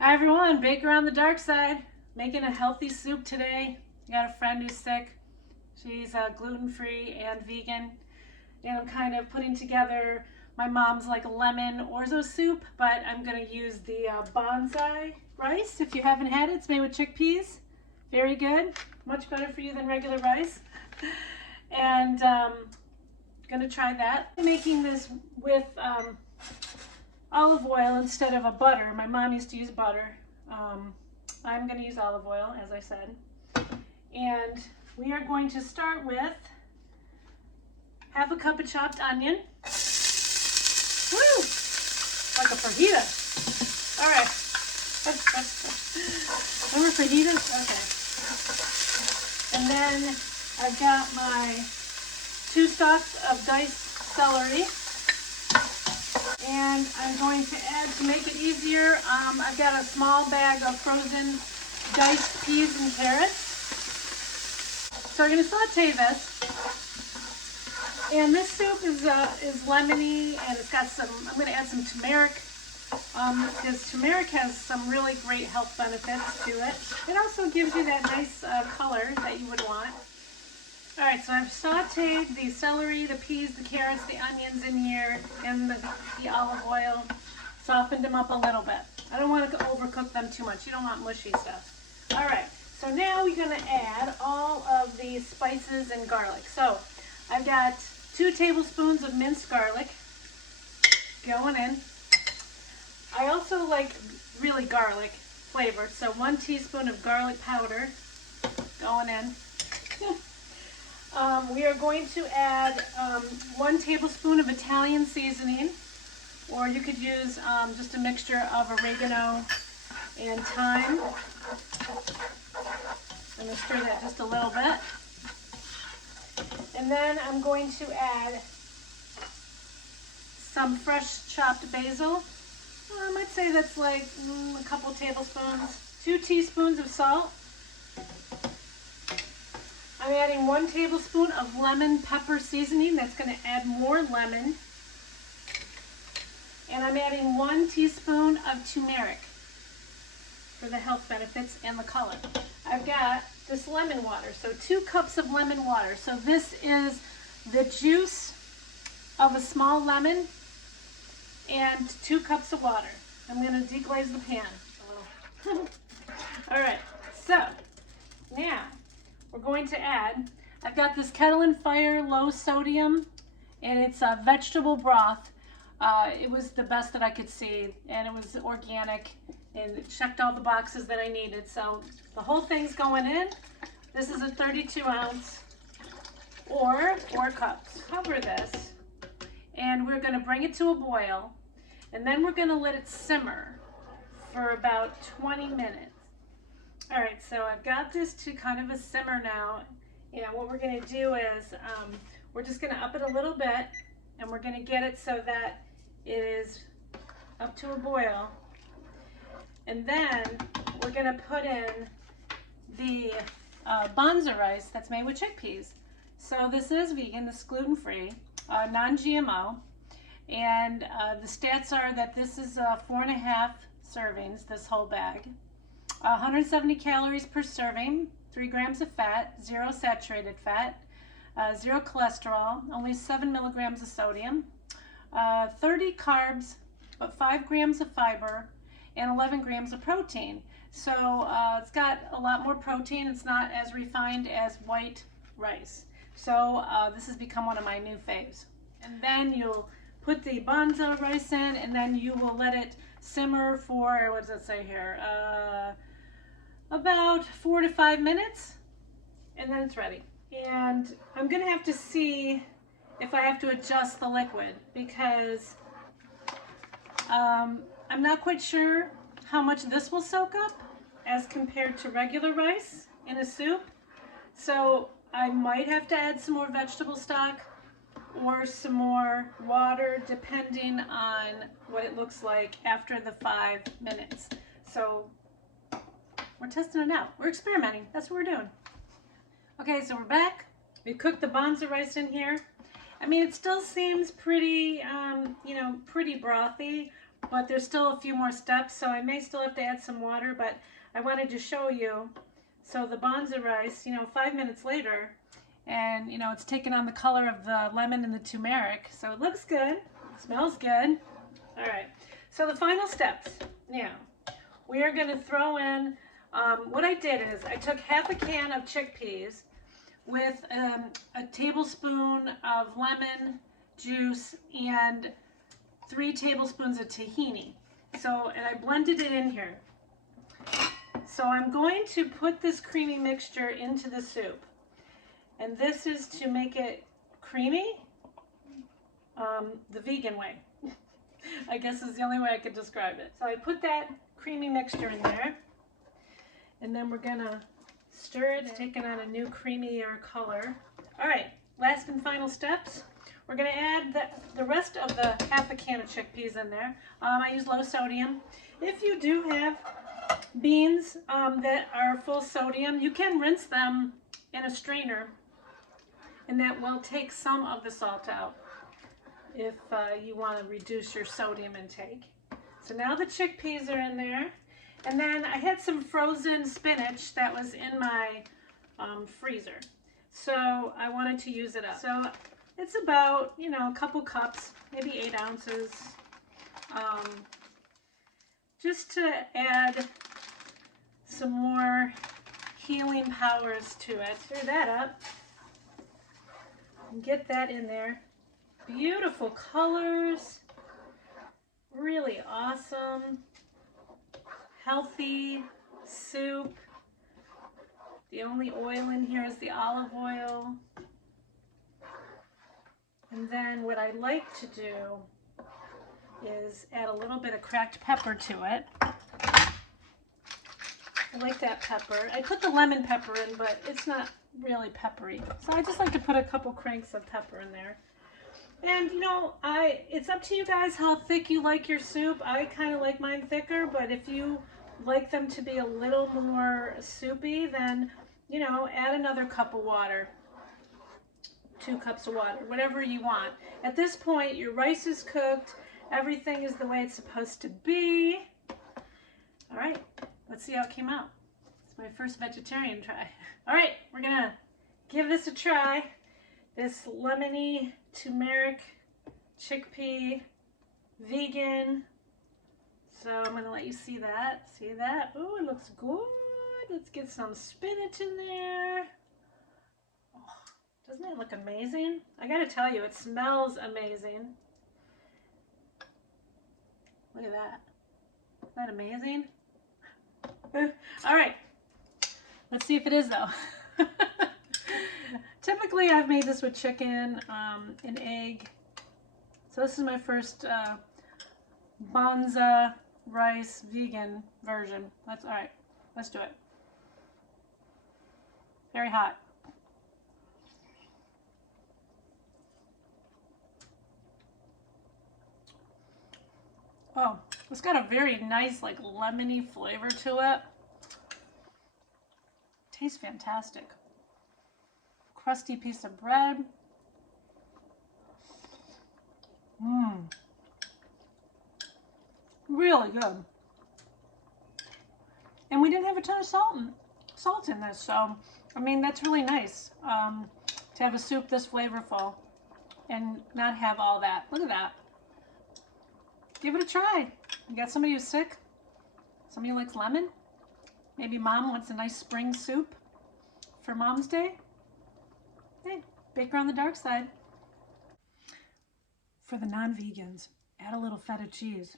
Hi everyone, Baker on the dark side, making a healthy soup today. I got a friend who's sick. She's gluten-free and vegan, and I'm kind of putting together my mom's like lemon orzo soup, but I'm going to use the Banza rice. If you haven't had it, it's made with chickpeas. Very good, much better for you than regular rice. And going to try that. I'm making this with olive oil instead of a butter. My mom used to use butter. I'm going to use olive oil, as I said. And we are going to start with half a cup of chopped onion. Woo! Like a fajita. All right. Remember fajitas? Okay. And then I've got my 2 stalks of diced celery. And I'm going to add, to make it easier, I've got a small bag of frozen diced peas and carrots. So we're going to saute this. And this soup is lemony, and it's got some, I'm going to add some turmeric, because turmeric has some really great health benefits to it. It also gives you that nice color that you would want. All right, so I've sauteed the celery, the peas, the carrots, the onions in here, and the olive oil, softened them up a little bit. I don't want to overcook them too much. You don't want mushy stuff. All right, so now we're going to add all of the spices and garlic. So I've got 2 tablespoons of minced garlic going in. I also like really garlic flavored, so 1 teaspoon of garlic powder going in. We are going to add 1 tablespoon of Italian seasoning, or you could use just a mixture of oregano and thyme. I'm going to stir that just a little bit. And then I'm going to add some fresh chopped basil. I might say that's like a couple tablespoons. 2 teaspoons of salt. I'm adding 1 tablespoon of lemon pepper seasoning. That's going to add more lemon. And I'm adding 1 teaspoon of turmeric for the health benefits and the color. I've got this lemon water, so 2 cups of lemon water. So this is the juice of a small lemon and 2 cups of water. I'm going to deglaze the pan. All right, so now we're going to add, I've got this Kettle and Fire low sodium, and it's a vegetable broth. It was the best that I could see, and it was organic, and it checked all the boxes that I needed. So the whole thing's going in. This is a 32 ounce or 4 cups. Cover this, and we're going to bring it to a boil, and then we're going to let it simmer for about 20 minutes. All right, so I've got this to kind of a simmer now, and what we're going to do is we're just going to up it a little bit, and we're going to get it so that it is up to a boil, and then we're going to put in the Banza rice that's made with chickpeas. So this is vegan, this is gluten-free, non-GMO, and the stats are that this is 4.5 servings, this whole bag. 170 calories per serving, 3 grams of fat, 0 saturated fat, 0 cholesterol, only 7 milligrams of sodium, 30 carbs, but 5 grams of fiber, and 11 grams of protein. So it's got a lot more protein. It's not as refined as white rice. So this has become one of my new faves. And then you'll put the Banza rice in, and then you will let it simmer for, what does it say here? About 4 to 5 minutes, and then it's ready. And I'm gonna have to see if I have to adjust the liquid, because I'm not quite sure how much this will soak up as compared to regular rice in a soup. So I might have to add some more vegetable stock or some more water, depending on what it looks like after the 5 minutes. So we're testing it out. We're experimenting. That's what we're doing. Okay, so we're back. We cooked the Banza rice in here. I mean, it still seems pretty, pretty brothy. but there's still a few more steps, so I may still have to add some water, but I wanted to show you. So the Banza rice, 5 minutes later, and it's taken on the color of the lemon and the turmeric, so it looks good, it smells good. All right, so the final steps. Now we are going to throw in, what I did is I took half a can of chickpeas with a tablespoon of lemon juice and 3 tablespoons of tahini. So, and I blended it in here. So I'm going to put this creamy mixture into the soup. And this is to make it creamy, the vegan way. I guess is the only way I could describe it. So I put that creamy mixture in there. And then we're gonna stir it. It's taking on a new creamier color. All right, last and final steps. We're gonna add the rest of the half a can of chickpeas in there. I use low sodium. If you do have beans that are full sodium, you can rinse them in a strainer, and that will take some of the salt out if you want to reduce your sodium intake. So now the chickpeas are in there, and then I had some frozen spinach that was in my freezer, so I wanted to use it up. So it's about, a couple cups, maybe 8 ounces, just to add some more healing powers to it. Stir that up and get that in there. Beautiful colors, really awesome, healthy soup. The only oil in here is the olive oil. And then what I like to do is add a little bit of cracked pepper to it. I like that pepper. I put the lemon pepper in, but it's not really peppery. So I just like to put a couple cranks of pepper in there. And it's up to you guys how thick you like your soup. I kind of like mine thicker, but if you like them to be a little more soupy, then, add another cup of water. 2 cups of water, whatever you want. At this point, your rice is cooked. Everything is the way it's supposed to be. All right, let's see how it came out. It's my first vegetarian try. All right, we're gonna give this a try. This lemony turmeric chickpea vegan. So I'm gonna let you see that. See that? Oh, it looks good. Let's get some spinach in there. Doesn't it look amazing? I gotta tell you, it smells amazing. Look at that. Isn't that amazing? All right, let's see if it is though. Typically I've made this with chicken, an egg. So this is my first Banza rice vegan version. That's all right. Let's do it. Very hot. Oh, it's got a very nice, lemony flavor to it. Tastes fantastic. Crusty piece of bread. Really good. And we didn't have a ton of salt in this, so I mean that's really nice to have a soup this flavorful and not have all that. Look at that. Give it a try. You got somebody who's sick? Somebody who likes lemon? Maybe mom wants a nice spring soup for Mom's Day? Hey, bake her on the dark side. For the non-vegans, add a little feta cheese.